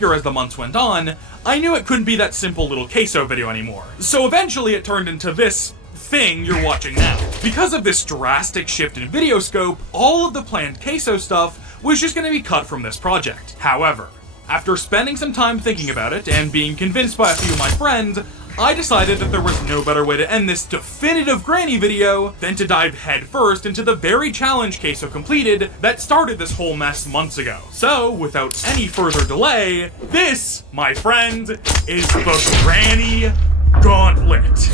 as the months went on, I knew it couldn't be that simple little queso video anymore. So eventually it turned into this thing you're watching now. Because of this drastic shift in video scope, all of the planned queso stuff was just going to be cut from this project. However, after spending some time thinking about it and being convinced by a few of my friends, I decided that there was no better way to end this definitive granny video than to dive headfirst into the very challenge queso completed that started this whole mess months ago. So, without any further delay, this, my friend, is the Granny Gauntlet.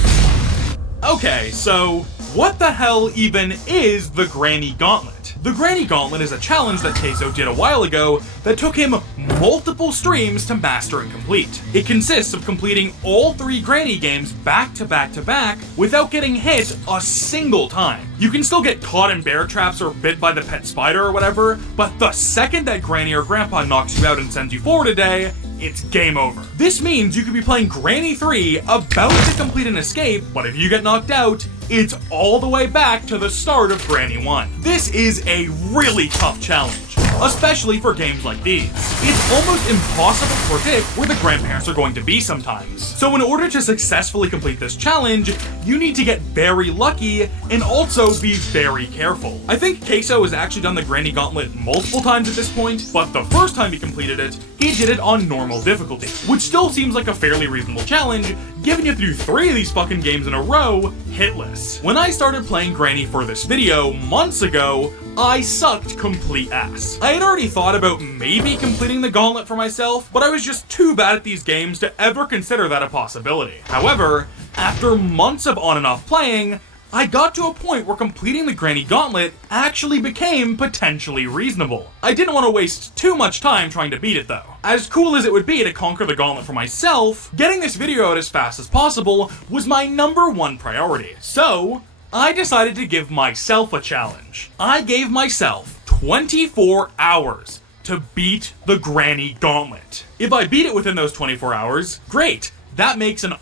Okay, so what the hell even is the Granny Gauntlet? The Granny Gauntlet is a challenge that Queso did a while ago that took him multiple streams to master and complete. It consists of completing all 3 Granny games back to back to back without getting hit a single time. You can still get caught in bear traps or bit by the pet spider or whatever, but the second that Granny or Grandpa knocks you out and sends you forward a day, it's game over. This means you could be playing Granny 3, about to complete an escape, but if you get knocked out, it's all the way back to the start of Granny 1. This is a really tough challenge, especially for games like these. It's almost impossible to predict where the grandparents are going to be sometimes. So in order to successfully complete this challenge, you need to get very lucky and also be very careful. I think Queso has actually done the Granny Gauntlet multiple times at this point, but the first time he completed it, he did it on normal difficulty, which still seems like a fairly reasonable challenge, given you through 3 of these fucking games in a row, hitless. When I started playing Granny for this video months ago, I sucked complete ass. I had already thought about maybe completing the gauntlet for myself, but I was just too bad at these games to ever consider that a possibility. However, after months of on and off playing, I got to a point where completing the Granny Gauntlet actually became potentially reasonable. I didn't want to waste too much time trying to beat it though. As cool as it would be to conquer the gauntlet for myself, getting this video out as fast as possible was my #1 priority. So, I decided to give myself a challenge. I gave myself 24 hours to beat the Granny Gauntlet. If I beat it within those 24 hours, great. That makes an